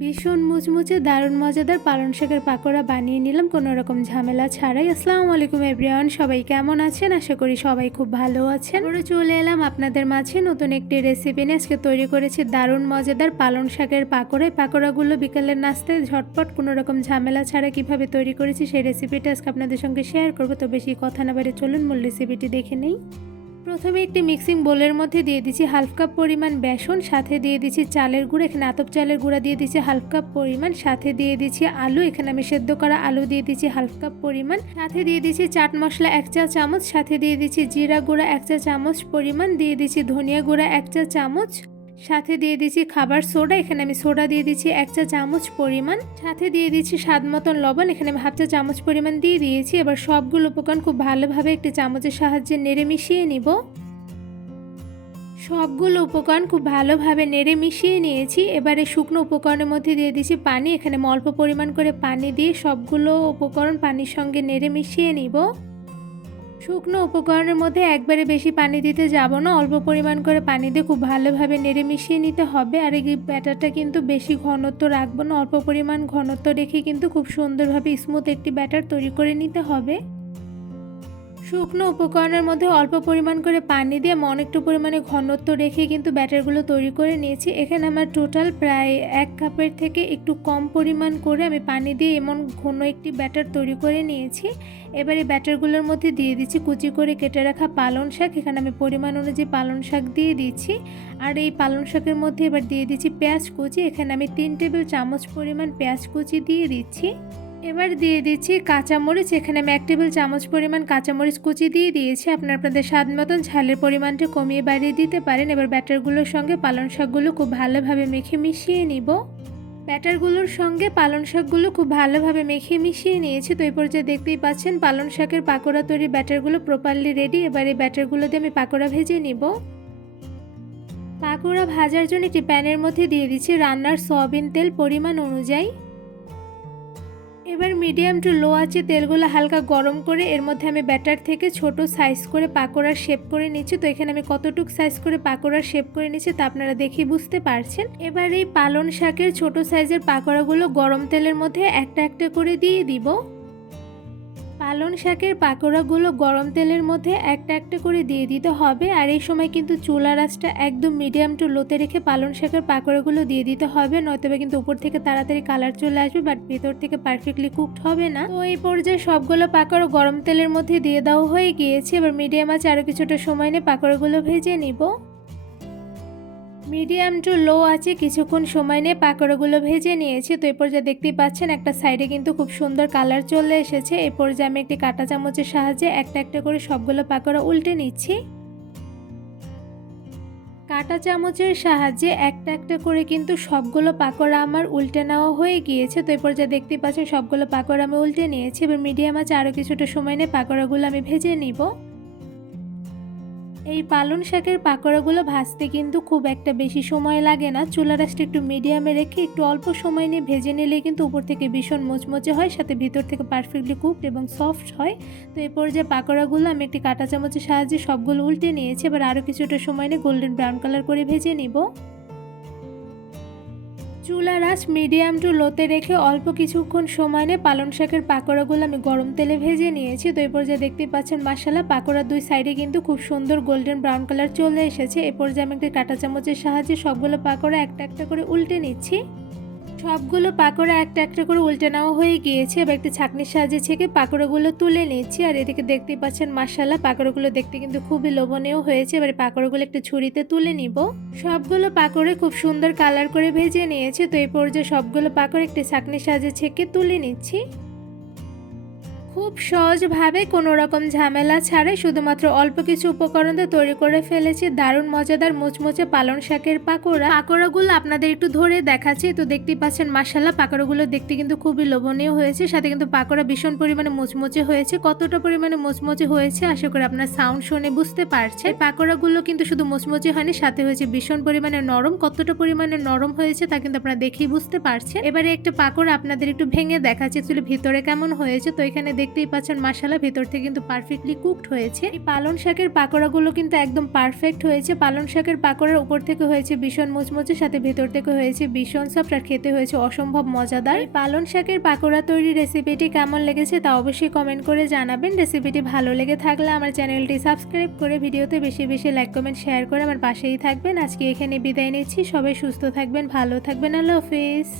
ভীষণ মুচমুচে দারুণ মজাদার পালং শাকের পাকোড়া বানিয়ে নিলাম কোনো রকম ঝামেলা ছাড়াই। আসসালামু আলাইকুম এভরিওয়ান, সবাই কেমন আছেন? আশা করি সবাই খুব ভালো আছেন। আমরা চলে এলাম আপনাদের মাঝে নতুন একটি রেসিপি নিয়ে। আজকে তৈরি করেছি দারুণ মজাদার পালং শাকের পাকোড়া। এই পাকোড়াগুলো বিকেলের নাস্তায় ঝটপট কোনো রকম ঝামেলা ছাড়া কিভাবে তৈরি করেছি সেই রেসিপিটা আজকে আপনাদের সঙ্গে শেয়ার করবো। তো বেশি কথা না বাড়িয়ে চলুন মূল রেসিপিটি দেখে নেই। প্রথমে একটি মিক্সিং বোলের মধ্যে দিয়ে দিচ্ছি হাফ কাপ পরিমাণ বেসন, সাথে দিয়ে দিচ্ছি চালের গুঁড়া, এখানে আতপ চালের গুঁড়া দিয়ে দিচ্ছি হাফ কাপ পরিমাণ, সাথে দিয়ে দিচ্ছি আলু, এখানে আমি সেদ্ধ করা আলু দিয়ে দিচ্ছি হাফ কাপ পরিমাণ, সাথে দিয়ে দিচ্ছি চাট মশলা 1 চা চামচ, সাথে দিয়ে দিচ্ছি জিরা গুঁড়া 1 চা চামচ পরিমাণ, দিয়ে দিচ্ছি ধনিয়া গুঁড়া 1 চা চামচ, সাথে দিয়ে দিচ্ছি খাবার সোডা, এখানে আমি সোডা দিয়ে দিচ্ছি 1 চা চামচ পরিমাণ, সাথে দিয়ে দিচ্ছি স্বাদ মতন লবণ, এখানে আমি হাফ চা চামচ পরিমাণ দিয়ে দিয়েছি। এবার সবগুলো উপকরণ খুব ভালোভাবে একটি চামচের সাহায্যে নেড়ে মিশিয়ে নিব। সবগুলো উপকরণ খুব ভালোভাবে নেড়ে মিশিয়ে নিয়েছি। এবারে শুকনো উপকরণের মধ্যে দিয়ে দিচ্ছি পানি, এখানে আমি অল্প পরিমাণ করে পানি দিয়ে সবগুলো উপকরণ পানির সঙ্গে নেড়ে মিশিয়ে নিব। শুকনো উপকরণের মধ্যে একবারে বেশি পানি দিতে যাব না, অল্প পরিমাণ করে পানি দিয়ে খুব ভালোভাবে নেড়ে মিশিয়ে নিতে হবে। আর এই ব্যাটারটা কিন্তু বেশি ঘনত্ব রাখবো না, অল্প পরিমাণ ঘনত্ব রেখে কিন্তু খুব সুন্দরভাবে স্মুথ একটি ব্যাটার তৈরি করে নিতে হবে। শুকনো উপকরণের মধ্যে অল্প পরিমাণ করে পানি দিয়ে অনেকটা পরিমাণে ঘনত্ব রেখে কিন্তু ব্যাটারগুলো তৈরি করে নিয়েছি। এখানে আমার টোটাল প্রায় 1 কাপের থেকে একটু কম পরিমাণ করে আমি পানি দিয়ে এমন ঘন একটি ব্যাটার তৈরি করে নিয়েছি। এবারে ব্যাটারগুলোর মধ্যে দিয়ে দিচ্ছি কুচি করে কেটে রাখা পালং শাক, এখানে আমি পরিমাণ অনুযায়ী পালং শাক দিয়ে দিচ্ছি। আর এই পালং শাকের মধ্যে এবার দিয়ে দিচ্ছি পেঁয়াজ কুচি, এখানে আমি 3 টেবিল চামচ পরিমাণ পেঁয়াজ কুচি দিয়ে দিচ্ছি। এবার দিয়ে দিচ্ছি কাঁচামরিচ, এখানে আমি 1 টেবিল চামচ পরিমাণ কাঁচামরিচ কুচি দিয়ে দিয়েছি। আপনাদের স্বাদ মতন ঝালের পরিমাণটা কমিয়ে বাড়িয়ে দিতে পারেন। এবার ব্যাটারগুলোর সঙ্গে পালং শাকগুলো খুব ভালোভাবে মেখে মিশিয়ে নিব। ব্যাটারগুলোর সঙ্গে পালং শাকগুলো খুব ভালোভাবে মেখে মিশিয়ে নিয়েছি। তো এই পর্যায়ে দেখতেই পাচ্ছেন পালং শাকের পাকোড়া তৈরি ব্যাটারগুলো প্রপারলি রেডি। এবার এই ব্যাটারগুলো দিয়ে আমি পাকোড়া ভেজে নিব। পাকোড়া ভাজার জন্য একটি প্যানের মধ্যে দিয়ে দিচ্ছি রান্নার সয়াবিন তেল পরিমাণ অনুযায়ী। এবার মিডিয়াম টু লো আঁচে তেলগুলো হালকা গরম করে এর মধ্যে আমি ব্যাটার থেকে ছোট সাইজ করে পাকোড়ার শেপ করে নিচ্ছি। তো এখানে আমি কতটুক সাইজ করে পাকোড়ার শেপ করে নিচ্ছি তা আপনারা দেখেই বুঝতে পারছেন। এবার এই পালং শাকের ছোট সাইজের পাকোড়াগুলো গরম তেলের মধ্যে একটা একটা করে দিয়ে দিব। পালং শাকের পাকোড়াগুলো গরম তেলের মধ্যে একটা একটা করে দিয়ে দিতে হবে। আর এই সময় কিন্তু চুলার আঁচটা একদম মিডিয়াম টু লোতে রেখে পালং শাকের পাকোড়াগুলো দিয়ে দিতে হবে, নয়তোবা কিন্তু উপর থেকে তাড়াতাড়ি কালার চলে আসবে বাট ভেতর থেকে পারফেক্টলি কুকড হবে না। তো এই পর্যায়ে সবগুলো পাকোড়া গরম তেলের মধ্যে দিয়ে দেওয়া হয়ে গিয়েছে। এবার মিডিয়াম আঁচে আরও কিছুটা সময় নিয়ে পাকোড়াগুলো ভেজে নিব। মিডিয়াম টু লো আছে কিছুক্ষণ সময় নিয়ে পাকোড়াগুলো ভেজে নিয়েছি। তো এই পর্যায়ে দেখতেই পাচ্ছেন একটা সাইডে কিন্তু খুব সুন্দর কালার চলে এসেছে। এই পর্যায়ে আমি একটি কাঁটা চামচের সাহায্যে একটা একটা করে সবগুলো পাকোড়া উল্টে নিচ্ছি। কাঁটা চামচের সাহায্যে একটা একটা করে কিন্তু সবগুলো পাকোড়া আমার উল্টে নেওয়া হয়ে গিয়েছে। তো এই পর্যায়ে দেখতেই পাচ্ছেন সবগুলো পাকোড়া আমি উল্টে নিয়েছি। এবার মিডিয়াম আছে আরও কিছুটা সময় নিয়ে পাকোড়াগুলো আমি ভেজে নিব। এই পালং শাকের পাকোড়াগুলো ভাজতে কিন্তু খুব একটা বেশি সময় লাগে না, চুলার আঁচটা একটু মিডিয়ামে রেখে একটু অল্প সময় নিয়ে ভেজে নিলে কিন্তু উপর থেকে ভীষণ মোচমোচে হয়, সাথে ভিতর থেকে পারফেক্টলি কুকড এবং সফট হয়। তো এই পর্যায়ে পাকোড়াগুলো আমি একটি কাঁটা চামচের সাহায্যে সবগুলো উল্টে নিয়েছি। এবার আরও কিছুটা সময় নিয়ে গোল্ডেন ব্রাউন কালার করে ভেজে নিব। চুলার আঁচ মিডিয়াম টু লোতে রেখে অল্প কিছুক্ষণ সময় নিয়ে পালং শাকের পাকোড়াগুলো আমি গরম তেলে ভেজে নিয়েছি। তো এই পর্যায়ে দেখতেই পাচ্ছেন মাশাআল্লাহ পাকোড়ার দুই সাইডে কিন্তু খুব সুন্দর গোল্ডেন ব্রাউন কালার চলে এসেছে। এই পর্যায়ে আমি একটি কাঁটা চামচের সাহায্যে সবগুলো পাকোড়া একটা একটা করে উল্টে নিচ্ছি। সবগুলো পাকোড়া একটা একটা করে উল্টে নেওয়া হয়ে গিয়েছে। এবার একটি ছাঁকনির সাহায্যে ছেঁকে পাকোড়াগুলো তুলে নিচ্ছি। আর এদিকে দেখতেই পাচ্ছেন মাশাআল্লাহ পাকোড়াগুলো দেখতে কিন্তু খুবই লোভনীয় হয়েছে। এবার পাকোড়াগুলো একটু ছুরিতে তুলে নিব। সবগুলো পাকোড়া খুব সুন্দর কালার করে ভেজে নিয়েছে। তো এই পর্যায়ে সবগুলো পাকোড়া একটি ছাঁকনির সাহায্যে ছেঁকে তুলে নিচ্ছি। খুব সহজভাবে কোনো রকম ঝামেলা ছাড়াই শুধুমাত্র অল্প কিছু উপকরণ দিয়ে তৈরি করে ফেলেছি দারুণ মজাদার মুচমুচে পালং শাকের পাকোড়া। পাকোড়াগুলো আপনাদের একটু ধরে দেখাচ্ছি। তো দেখতেই পাচ্ছেন মাশাআল্লাহ পাকোড়াগুলো দেখতে কিন্তু খুবই লোভনীয় হয়েছে, সাথে কিন্তু পাকোড়া ভীষণ পরিমাণে মুচমুচে হয়েছে। কতটা পরিমাণে মুচমুচে হয়েছে আশা করি আপনার সাউন্ড শুনে বুঝতে পারছেন। পাকোড়াগুলো কিন্তু শুধু মুচমুচে হয়নি, সাথে হয়েছে ভীষণ পরিমাণে নরম। কতটা পরিমাণে নরম হয়েছে তা কিন্তু আপনারা দেখেই বুঝতে পারছেন। এবারে একটা পাকোড়া আপনাদের একটু ভেঙে দেখাচ্ছি অ্যাকচুয়ালি ভিতরে কেমন হয়েছে। তো এখানে দেখতেই পাচ্ছেন মাশাআল্লাহ ভেতর থেকে কিন্তু পারফেক্টলি কুকড হয়েছে। এই পালং শাকের পাকোড়াগুলো কিন্তু একদম পারফেক্ট হয়েছে। পালং শাকের পাকোড়ার উপর থেকে হয়েছে ভীষণ মুচমুচে, সাথে ভেতর থেকে হয়েছে ভীষণ সফট আর খেতে হয়েছে অসম্ভব মজাদার। এই পালং শাকের পাকোড়া তৈরি রেসিপিটি কেমন লেগেছে তা অবশ্যই কমেন্ট করে জানাবেন। রেসিপিটি ভালো লেগে থাকলে আমার চ্যানেলটি সাবস্ক্রাইব করে ভিডিওতে বেশি বেশি লাইক কমেন্ট শেয়ার করে আমার পাশেই থাকবেন। আজকে এখানে বিদায় নিচ্ছি। সবাই সুস্থ থাকবেন, ভালো থাকবেন। আল্লাহ হাফেজ।